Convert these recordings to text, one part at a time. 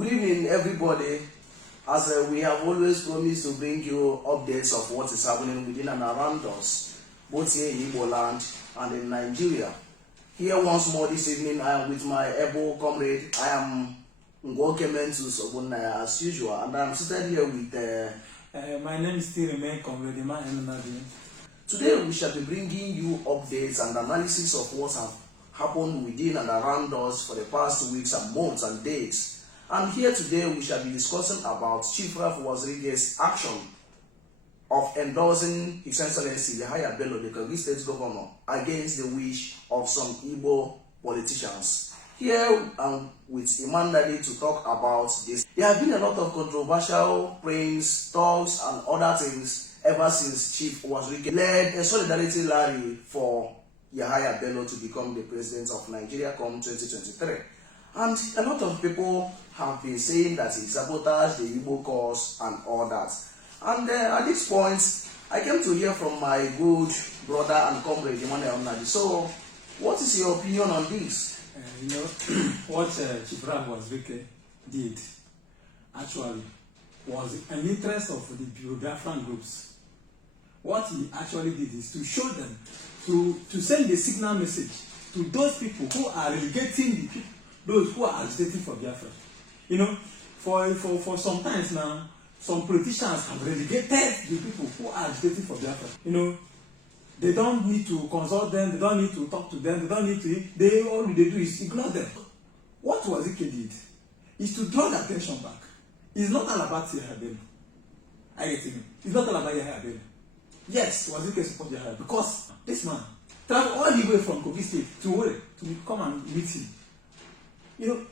Good evening, everybody. As we have always promised to bring you updates of what is happening within and around us, both here in Igbo land and in Nigeria. Here once more this evening, I am with my able comrade. I am Ngwoke Mentus as usual, and I am seated here with my name is still remain Comrade Nnadi. Today we shall be bringing you updates and analysis of what have happened within and around us for the past weeks and months and days. And here today we shall be discussing about Chief Uwazuruike's action of endorsing His Excellency Yahaya Bello, the Kogi State Governor, against the wish of some Igbo politicians. Here with Nnadi to talk about this. There have been a lot of controversial prayings, talks, and other things ever since Chief Uwazuruike led a solidarity rally for Yahaya Bello to become the president of Nigeria come 2023. And a lot of people have been saying that he sabotaged the Igbo cause and all that. And at this point, I came to hear from my good brother and comrade Nnadi. So, what is your opinion on this? What Chief Uwazuruike did actually was an interest of the Biafran groups. What he actually did is to show them, to send a signal message to those people who are relegating the people, those who are agitating for Biafra. For some times now, some politicians have relegated the people who are agitating for Biafra. They don't need to consult them, they don't need to talk to them, they don't need to, all they do is ignore them. What Uwazuruike did is to draw the attention back. It's not all about Yahaya Bello. I get it. It's not all about Yahaya Bello. Yes, Uwazuruike supports Yahaya because this man traveled all the way from Kogi State to come and meet him.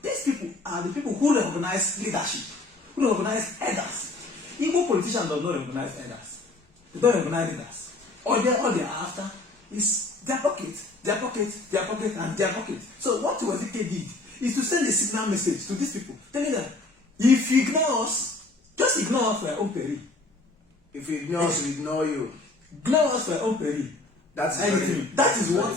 These people are the people who recognize leadership, who recognize elders. Igbo politicians do not recognize elders. They don't recognize leaders. All they are after is their pocket, their pocket, their pocket, and their pocket. So what Uwazuruike did is to send a signal message to these people, telling them, if you ignore us, just ignore us for your own peril. If you ignore us, we ignore you. Ignore us for your own peril. That is what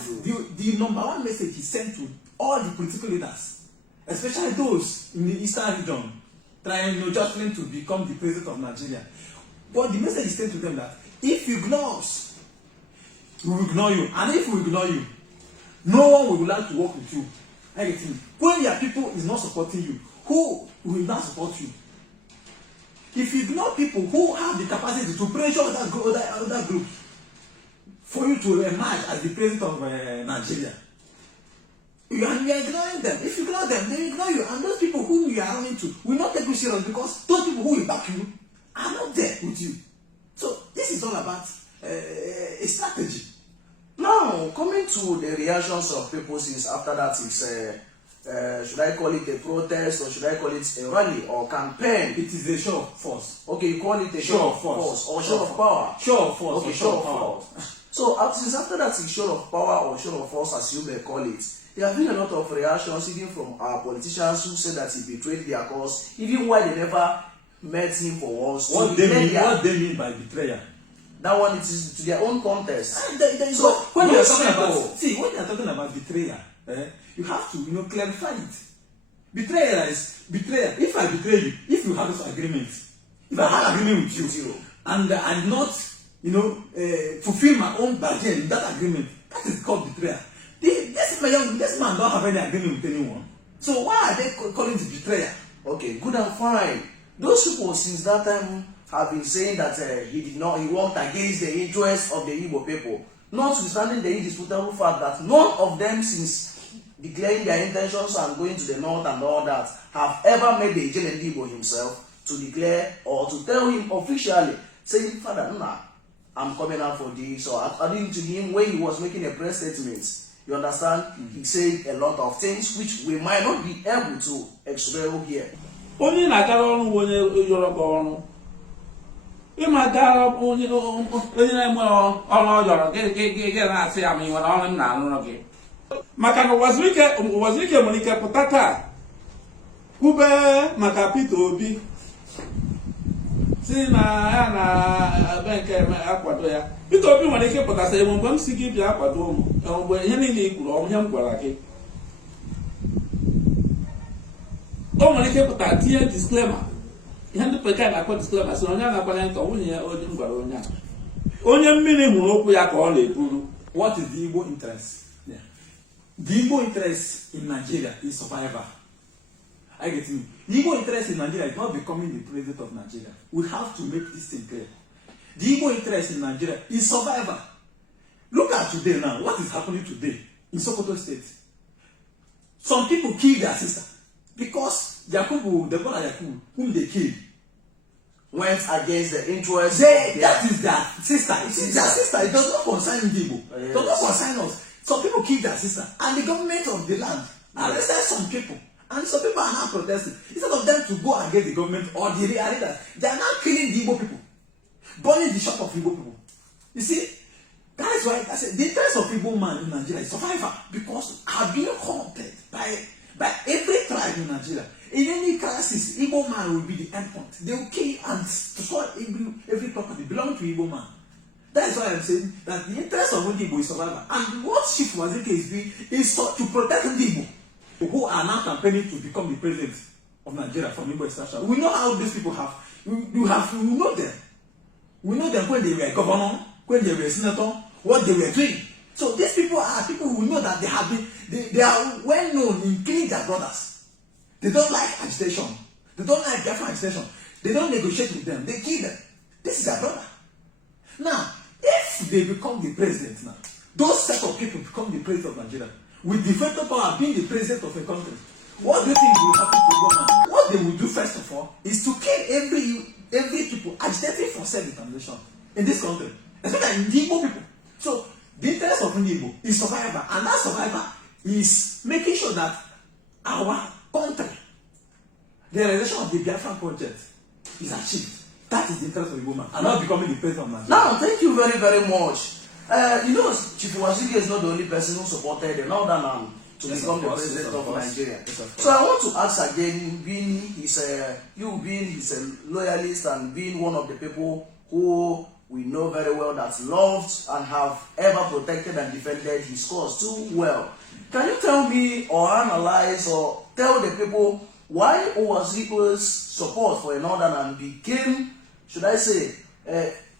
the number one message he sent to all the political leaders, especially those in the eastern region, trying just to become the president of Nigeria. But the message is sent to them that if you ignore us, we will ignore you. And if we ignore you, no one will like to work with you. When your people is not supporting you, who will not support you? If you ignore people who have the capacity to pressure other groups for you to emerge as the president of Nigeria, you are ignoring them. If you ignore them, they will ignore you. And those people whom you are running to will not take you serious because those people who will back you are not there with you. So this is all about a strategy. Now, coming to the reactions of people since after that, it's should I call it a protest or should I call it a rally or campaign? It is a show of force. Okay, you call it a show of force or show of power. Show of force. Okay, show of force. So since after that, it's show of power or show of force, as you may call it, there have been a lot of reactions even from our politicians who said that he betrayed their cause, even while they never met him for once. What they mean by betrayal? That one, it is to their own context. So when you are talking about betrayal, you have to clarify it. Betrayal is betrayal. If I betray you, if you have this agreement, if I have agreement with you, and I did not, fulfill my own bargain in that agreement, that is called betrayal. This man don't have any agreement with anyone. So why are they calling it betrayal? Okay, good and fine. Those people since that time have been saying that he worked against the interests of the Igbo people, notwithstanding the indisputable fact that none of them, since declaring their intentions and going to the north and all that, have ever made the Ijele Igbo himself to declare or to tell him officially, saying, Father, I'm coming out for this. So according to him, when he was making a press statement, you understand, he said a lot of things which we might not be able to explain here. Onye na-agara ọrụ onye yọrọ gị ọrụ ịmagara onye na-enwe ọrụ ọ yọrọ gị na-asị ya ma ị nwere ọrụ m na-arụrụ gị maka na Uwazuruike nwere ike pụta taa kwube maka Peter Obi si na ya na be nke akwado ya. Peter Obi nwere ike pụtasị enwe mgbe m si gị bịa akwado m mgbe ihe niile i kwuru ihe m gwara gị o nwere ike pụta tinye disclaimer ihe ndị bekee na-akpọ disclaimer si onye na-akwanye ntọ nwunye ya onye m gwara onye ahụ onye mmiri hụrụ okwu ya ka ọ na-eburu. What is the Igbo interest? Yeah. The Igbo interest in Nigeria is survival. I get you. The Igbo interest in Nigeria is not becoming the president of Nigeria. We have to make this thing clear. The Igbo interest in Nigeria is survival. Look at today now. What is happening today in Sokoto State? Some people kill their sister because Yakubu, the brother Yakubu, whom they killed, went against the interest. That is their sister. It's their sister. It does not concern Igbo. Yes. It does not concern us. Some people killed their sister, and the government of the land arrested some people, and some people are now protesting. Instead of them to go against the government or the leaders, they are now killing the Igbo people, burning the shop of Igbo people. You see, that is why I said the interest of Igbo man in Nigeria is survival, because I've been haunted by every tribe in Nigeria. In any crisis, Igbo man will be the end point. They will kill and destroy every property belonging to Igbo man. That is why I'm saying that the interest of Igbo is survival. And what Chief Uwazuruike is doing is to protect Igbo, who are now campaigning to become the president of Nigeria from Igbo extraction. We know how these people have. We know them. We know them when they were governor, when they were senator, what they were doing. So these people are people who know that they are well known in killing their brothers. They don't like agitation. They don't like Biafra agitation. They don't negotiate with them. They kill them. This is their brother. Now, if they become the president now, those set of people become the president of Nigeria, with the federal power being the president of a country, what do you think will happen to Ghana? What they will do first of all is to kill every people agitating for self-determination in this country, especially in the Igbo people. So the interest of Igbo is survival, and that survival is making sure that our country, the realization of the Biafran project, is achieved. That is the interest of the woman, and not becoming the president of Nigeria. Now, thank you very, very much. Chief Uwazuruike is not the only person who supported the Northern Arm to become the president of Nigeria. So I want to ask again, being his loyalist and being one of the people who we know very well that loved and have ever protected and defended his cause too well. Can you tell me or analyze or tell the people why Uwazuruike's support for a Northern Arm became, should I say,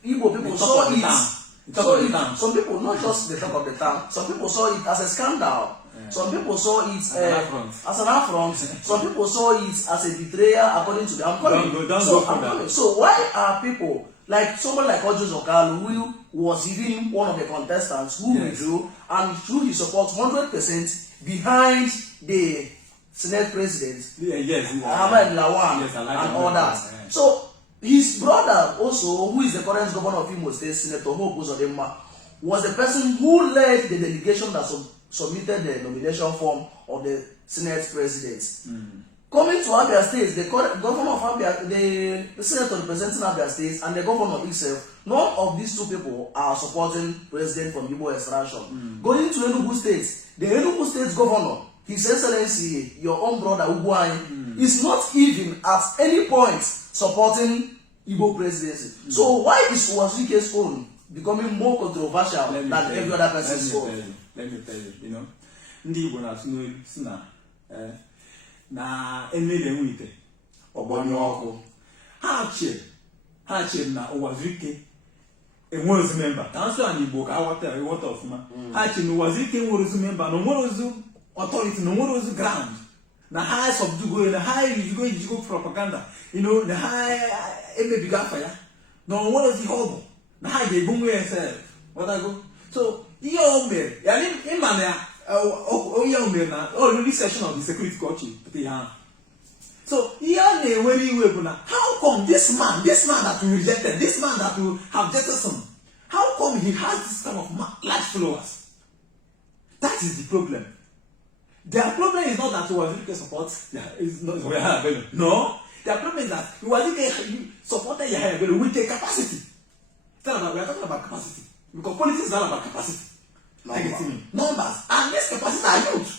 Igbo people saw it. Some people, not just the talk of the town, some people saw it as a scandal. Yeah. Some people saw it as an affront. Some people saw it as a betrayal, according to them. So why are people like someone like Ojo Zokalu, who was even one of the contestants who withdrew and threw his support 100% behind the Senate president, Ahmed Lawan, and all that? Yeah. So his brother also, who is the current governor of Imo State, Senator Hope Uzodinma, was the person who led the delegation that submitted the nomination form of the Senate president. Coming to Abia State, the governor of Abia, the senator representing Abia State, and the governor himself, none of these two people are supporting president from Igbo extraction. Going to Enugu State, the Enugu State governor, His Excellency, your own brother Ugwuanyi, is not even at any point supporting Igbo presidency. So why is Uwazuruike's own becoming more controversial than every other person's own? Let me tell you, ndị Igbo na-asụ n'olu si na emele nwite ọgbanye ọkụ. Ha chere na Uwazuruike enwe ozu memba. Ka nsọ anyị Igbo ka aghọta ọfụma. Ha chere na Uwazuruike enwe ozu memba, na onwere ozu authority, na onwere ozu ground. Na ha subdugo, na ha ijigo propaganda, na ha emebiga afa ya. Na onwere ozu ihe ọbụ. Na ha ga-egbu nwe ya whatever. So ihe o mere, ya ịma na onye o mere na already session of the security culture put the hand. So ihe a na-enwere iwe bụ na how come this man that we rejected, this man that we have jettisoned, how come he has this kind of large followers? That is the problem. Their problem is not that Uwazuruike supports Yahaya Bello. No, their problem is that Uwazuruike supported Yahaya Bello with a capacity. We are talking about capacity. Because politics is all about capacity. I get it. Numbers. And this capacity are youth.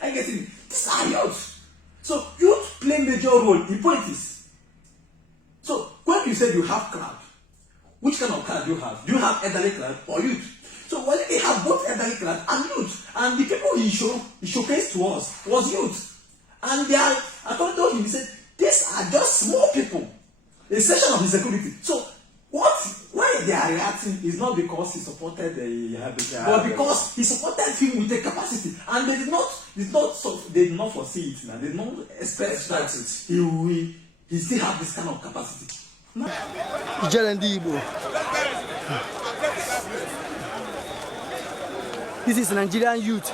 I get it. These are youth. So youth play major role in politics. So when you say you have crowd, which kind of crowd do you have? Do you have elderly crowd or youth? So when they have both elderly crowd and youth, and the people he showcased to us was youth. And they are, according to him, he said, these are just small people, a section of the security. So, why they are reacting is not because he supported Yahaya, but because he supported him with the capacity, and they did not foresee it. Now they did not expect that he still have this kind of capacity. This is Nigerian youth